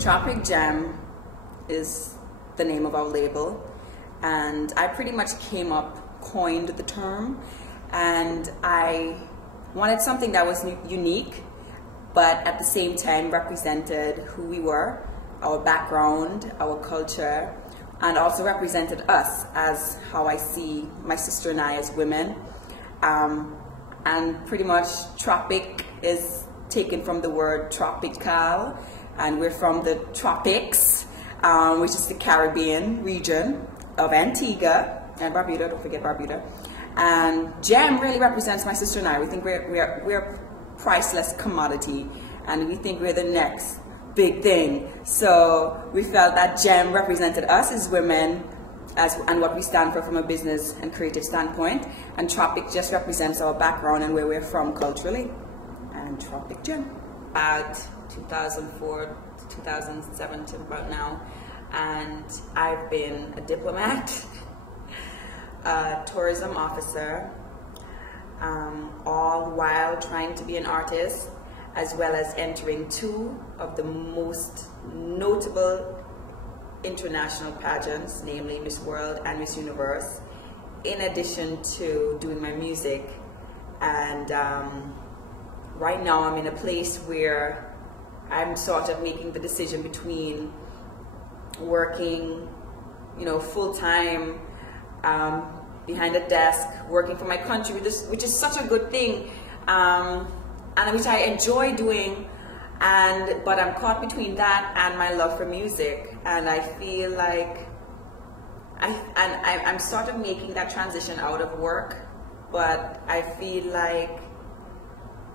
Tropicgem is the name of our label, and I pretty much coined the term, and I wanted something that was unique, but at the same time represented who we were, our background, our culture, and also represented us as how I see my sister and I as women. And pretty much tropic is taken from the word tropical, and we're from the tropics, which is the Caribbean region of Antigua and Barbuda. Don't forget Barbuda. And gem really represents my sister and I. We think we're a priceless commodity, and we think we're the next big thing. So we felt that gem represented us as women, and what we stand for from a business and creative standpoint, and tropic just represents our background and where we're from culturally. And Tropicgem. About 2004 to 2007 to about now, and I've been a diplomat, a tourism officer, all while trying to be an artist, as well as entering two of the most notable international pageants, namely Miss World and Miss Universe, in addition to doing my music. And right now I'm in a place where I'm sort of making the decision between working, full-time behind a desk, working for my country, which is such a good thing, and which I enjoy doing, but I'm caught between that and my love for music, and I feel like I'm sort of making that transition out of work, but I feel like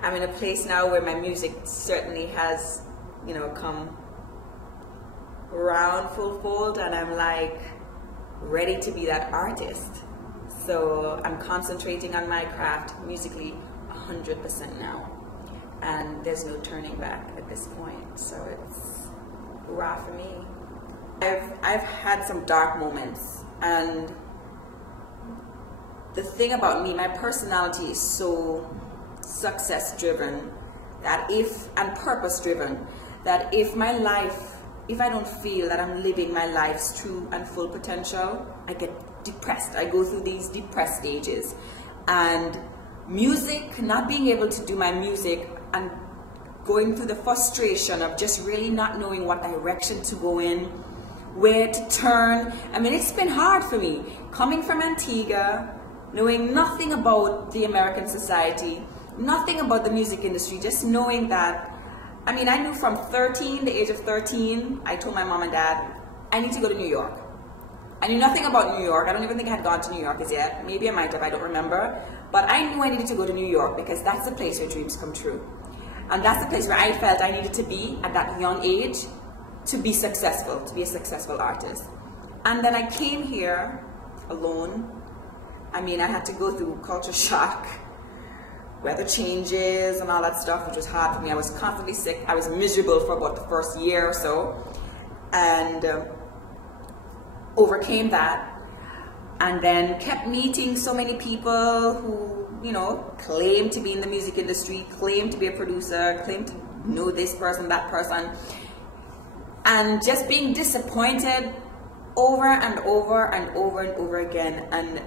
I'm in a place now where my music certainly has, come around full fold, and I'm like ready to be that artist. So I'm concentrating on my craft musically 100% now, and there's no turning back at this point. So it's raw for me. I've had some dark moments, and the thing about me, my personality is so success driven and purpose driven, that if I don't feel that I'm living my life's true and full potential, I get depressed. I go through these depressed stages, and music, not being able to do my music and going through the frustration of just really not knowing what direction to go in, where to turn. I mean, it's been hard for me coming from Antigua, knowing nothing about the American society, nothing about the music industry, just knowing that, I knew from the age of 13, I told my mom and dad, I need to go to New York. I knew nothing about New York. I don't even think I had gone to New York as yet. Maybe I might have, I don't remember. But I knew I needed to go to New York because that's the place where dreams come true. And that's the place where I felt I needed to be at that young age to be successful, to be a successful artist. And then I came here alone. I had to go through culture shock, weather changes and all that stuff, which was hard for me. I was constantly sick. I was miserable for about the first year or so, and overcame that, and then kept meeting so many people who, claim to be in the music industry, claim to be a producer, claim to know this person, that person, and just being disappointed over and over and over and over again. And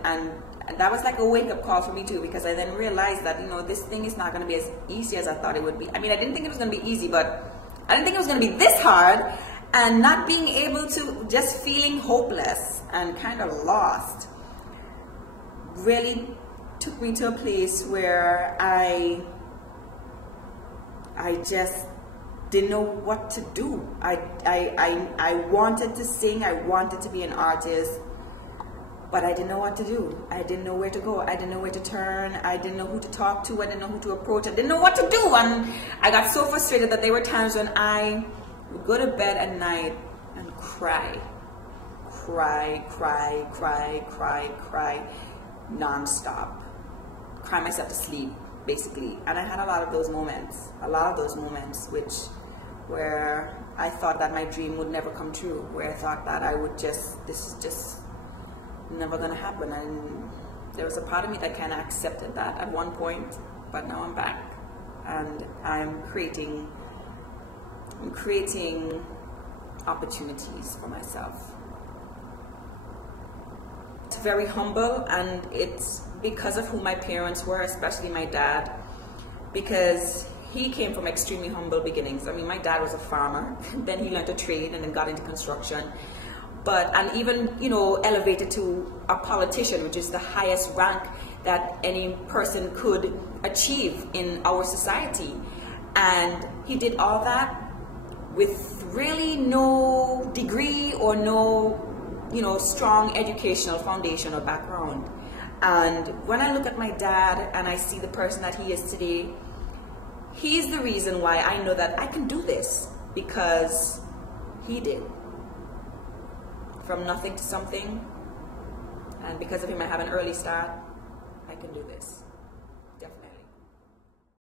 that was like a wake-up call for me too, because I then realized that, this thing is not going to be as easy as I thought it would be. I didn't think it was going to be easy, but I didn't think it was going to be this hard, and not being able to, just feeling hopeless and kind of lost, really took me to a place where I just didn't know what to do. I wanted to sing, I wanted to be an artist, but I didn't know what to do. I didn't know where to go. I didn't know where to turn. I didn't know who to talk to. I didn't know who to approach. I didn't know what to do. And I got so frustrated that there were times when I would go to bed at night and cry non-stop, cry myself to sleep, basically. And I had a lot of those moments, where I thought that my dream would never come true, where I thought that this is just never gonna happen. And there was a part of me that kind of accepted that at one point, but now I'm back, and I'm creating opportunities for myself. It's very humble, and it's because of who my parents were, especially my dad, because he came from extremely humble beginnings. I mean, my dad was a farmer, then he learned a trade and then got into construction. And even, you know, elevated to a politician, which is the highest rank that any person could achieve in our society. And he did all that with really no degree or no, you know, strong educational foundation or background. And when I look at my dad and I see the person that he is today, he's the reason why I know that I can do this, because he did. From nothing to something, and because of him I have an early start. I can do this.